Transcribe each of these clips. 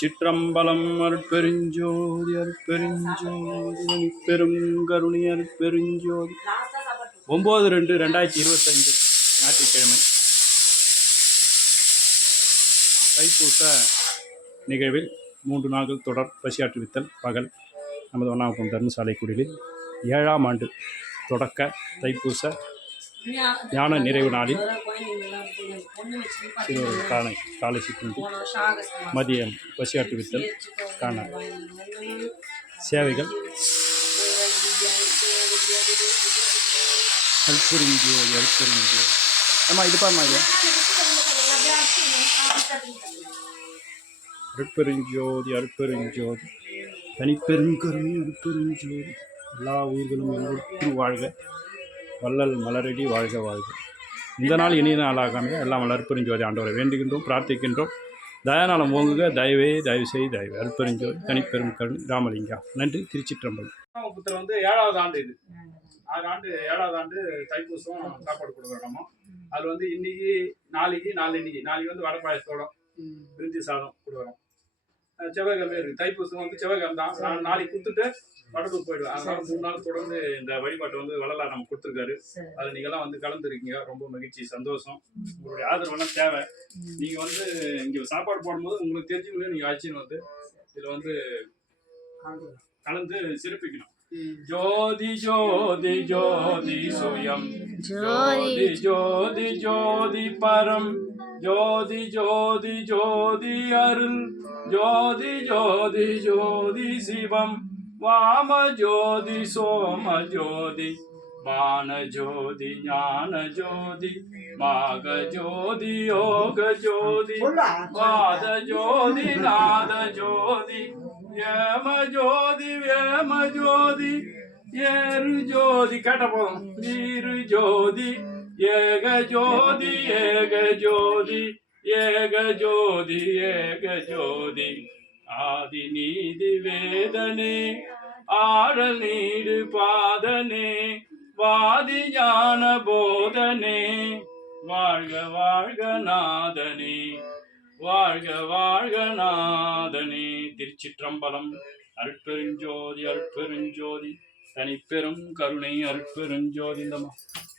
திருச்சிற்றம்பலம். அருட்பெருஞ்சோதி அருட்பெருஞ்சோதி பெருங்கருணை அருட்பெருஞ்சோதி. 9/2/2025 ஞாயிற்றுக்கிழமை தைப்பூச நிகழ்வில் 3 நாட்கள் தொடர் பசியாற்றுவித்தல் பகல் நமது வண்ணாகுப்பம் தர்மசாலை குடிலில் 7ஆம் ஆண்டு தொடக்க தைப்பூச ஞான நிறைவு நாளில் காலை சிற்றுண்டி மதியம் பசியாற்றுவித்தல் காண சேவைகள் அல்பெருஞ்சோதி ஆமா இது பாருமா ஐயா அருட்பெருஞ்சோதி தனிப்பெருங்கருணை அருட்பெருஞ்சோதி. எல்லா உயிர்களும் எங்களுக்கு வாழ்க, வள்ளல் மலரடி வாழ்க வாழ்க. இந்த நாள் இனிய நாளாகாமே எல்லாம் அருட்பெருஞ்சோதி ஆண்டவரை வேண்டுகின்றோம், பிரார்த்திக்கின்றோம். தயாநாளம் ஓங்குக, தயவு செய்து அருட்பெருஞ்சோதி தனிப்பெரும் கருணை ராமலிங்கா. நன்றி. திருச்சிற்றம்பலம். புத்தர் 7வது ஆண்டு, இது 6 ஆண்டு 7வது ஆண்டு தைப்பூசம் சாப்பாடு கொடுக்குறோம். நம்ம அதில் இன்னைக்கு நாளைக்கு வடை பாயசத்தோட பிரிஞ்சி சாதம் கொடுக்குறோம். செவ்வாய்க்கிழமை இருக்குது. தைப்பூசம் செவ்வாய்க்கிழமை தான். நாளைக்கு கொடுத்துட்டு வடக்கு போயிடுவேன். அதனால 3 நாள் தொடர்ந்து இந்த வழிபாட்டை வள்ளலார் நம்ம கொடுத்துருக்காரு. அது நீங்கள்லாம் கலந்துருக்கீங்க. ரொம்ப மகிழ்ச்சி, சந்தோஷம். உங்களுடைய ஆதரவெல்லாம் தேவை. நீங்கள் இங்கே சாப்பாடு போடும்போது உங்களுக்கு தெரிஞ்சுக்கணும். நீங்கள் அழைச்சின்னு இதில் கலந்து சிறப்பிக்கணும். ஜோதி ஜோதி ஜோதி சுயம், ஜோதி ஜோதி ஜோதி பரம், ஜோதி ஜோதி ஜோதி அருள், ஜோதி ஜோதி ஜோதி சிவம், வாம ஜோதி சோம ஜோதி, மான ஜோதி ஞான ஜோதி, மாக ஜோதி யோக ஜோதி, வாத ஜோதி நாத ஜோதி, ஏம ஜோதி வேம ஜோதி, ஏறு ஜோதி கேட்ட போதும், நீரு ஜோதி, ஏக ஜோதி ஏக ஜோதி, ஏக ஜோதி ஏக ஜோதி, ஆதி நீதி வேதனே, ஆடல் நீடு பாதனே, வாதி ஞான போதனே, வாழ்க வாழ்க நாதனே, வாழ்க வாழ்க நாதனே. திருச்சிற்றம்பலம். அருட்பெருஞ்சோதி தனிப்பெரும் கருணை அருட்பெருஞ்சோதி. இந்த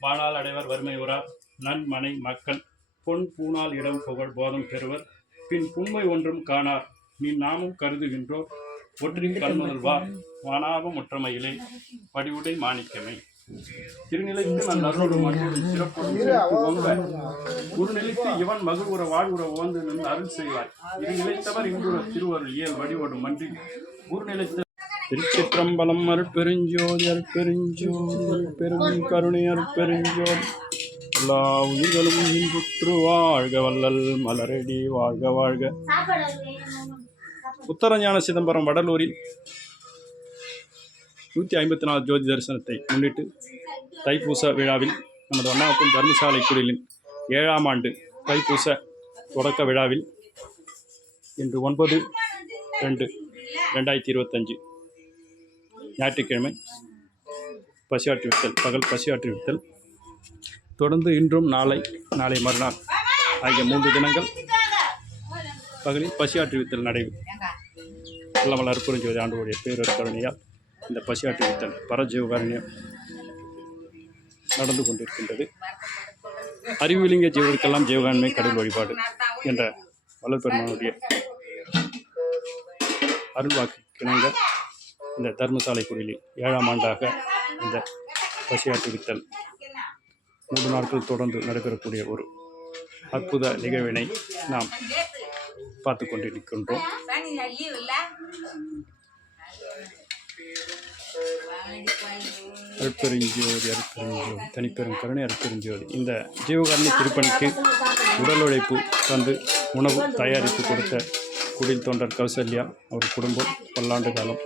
வாழால் அடைவர் வறுமை உறார், நன்மனை மக்கள் பொன் பூனால் இடம் புகழ் போதம் பெறுவர், பின் புண்மை ஒன்றும் காணார், நீ நாமும் கருதுகின்றோர், ஒற்றின் கல்முதல்வார், வானாபம் ஒற்றமையிலே படிவுடை மாணிக்கமே. திருநிலைக்கு நான் அருளோடு மகிழ்வு சிறப்போடு குறுநிலைக்கு இவன் மகிழ்வுற வாழ்வுற ஓந்து நின்று அருள் செய்வார். இது நிலைத்தவர் இங்குற திருவருள் இயல் வடிவோடு மன்றி குறுநிலைத்த. திருச்சிற்றம்பலம். அருட்பெருஞ்சோதி பெரும் கருணை அருட்பெருஞ்சோதி. எல்லா உயிர்களும் இன்புற்று வாழ்க, வள்ளல் மலரடி வாழ்க வாழ்க. உத்தரஞான சிதம்பரம் வடலூரில் 154 ஜோதி தரிசனத்தை முன்னிட்டு தைப்பூச விழாவில் நமது வண்ணாகுப்பம் தர்மசாலை குடிலின் 7ஆம் ஆண்டு தைப்பூச தொடக்க விழாவில் இன்று 9/2/2025 ஞாயிற்றுக்கிழமை பசியாற்றுவித்தல் பகல் பசியாற்றுவித்தல் தொடர்ந்து இன்றும் நாளை மறுநாள் ஆகிய 3 தினங்கள் பகலில் பசியாற்றுவித்தல் நடைவு. எல்லாமல் அருட்பெருஞ்சோதி ஆண்டவருடைய பேரொரு கருணையால் இந்த பசியாற்றுவித்தல் பரஜீவகாரண்யம் நடந்து கொண்டிருக்கின்றது. அறிவுலிங்க ஜீவர்களுக்கெல்லாம் ஜீவகாண்மை கடவுள் வழிபாடு என்ற வள்ளல் பெருமானுடைய அருள்வாக்கு கிணங்க இந்த தர்மசாலை குடிலில் 7ஆம் ஆண்டாக இந்த பசியாற்றுவித்தல் 3 நாட்கள் தொடர்ந்து நடைபெறக்கூடிய ஒரு அற்புத நிகழ்வினை நாம் பார்த்து கொண்டிருக்கின்றோம். அருட்பெருஞ்சோதி தனிப்பெரும் கருணை அருட்பெருஞ்சோதி. இந்த ஜீவகாரணி திருப்பணிக்கு உடல் உழைப்பு தந்து உணவு தயாரித்து கொடுத்த குடில் தொண்டர் கௌசல்யா அவர் குடும்பம் பல்லாண்டு காலம்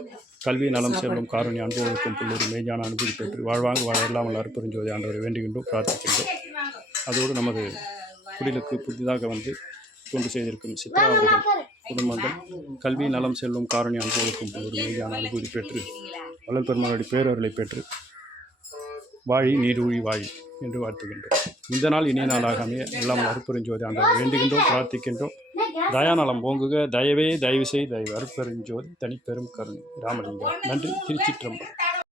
கல்வி நலம் செல்லும் காரணி அனுபவக்கும் புள்ளூர் மெய்ஞான அனுபவி பெற்று வாழ்வாங்க வாழ இல்லாமல் அருட்பெருஞ்சோதி ஆண்டவரை வேண்டுகின்றோம், பிரார்த்திக்கின்றோம். அதோடு நமது குடிலுக்கு புதிதாக தொண்டு செய்திருக்கும் சித்ரா அவர்கள் குடும்பங்கள் கல்வி நலம் செல்லும் காரணி அனுபவக்கும் புள்ளூர் மெய்ஞான அனுபவி பெற்று வள்ளல் பெருமானுடைய பேரவர்களை பெற்று வாழி நீடூழி வாழி என்று வாழ்த்துகின்றோம். இந்த நாள் இனிய நாளாக அமைய எல்லாம் அருட்பெருஞ்சோதி ஆண்டவரை வேண்டுகின்றோம், பிரார்த்திக்கின்றோம். தயாநலம் ஓங்குக. தயவே தயவு செய் தயவு அருட்பெருஞ்சோதி தனிப்பெரும் கருணை ராமலிங்கம். நன்றி. திருச்சிற்றம்பலம்.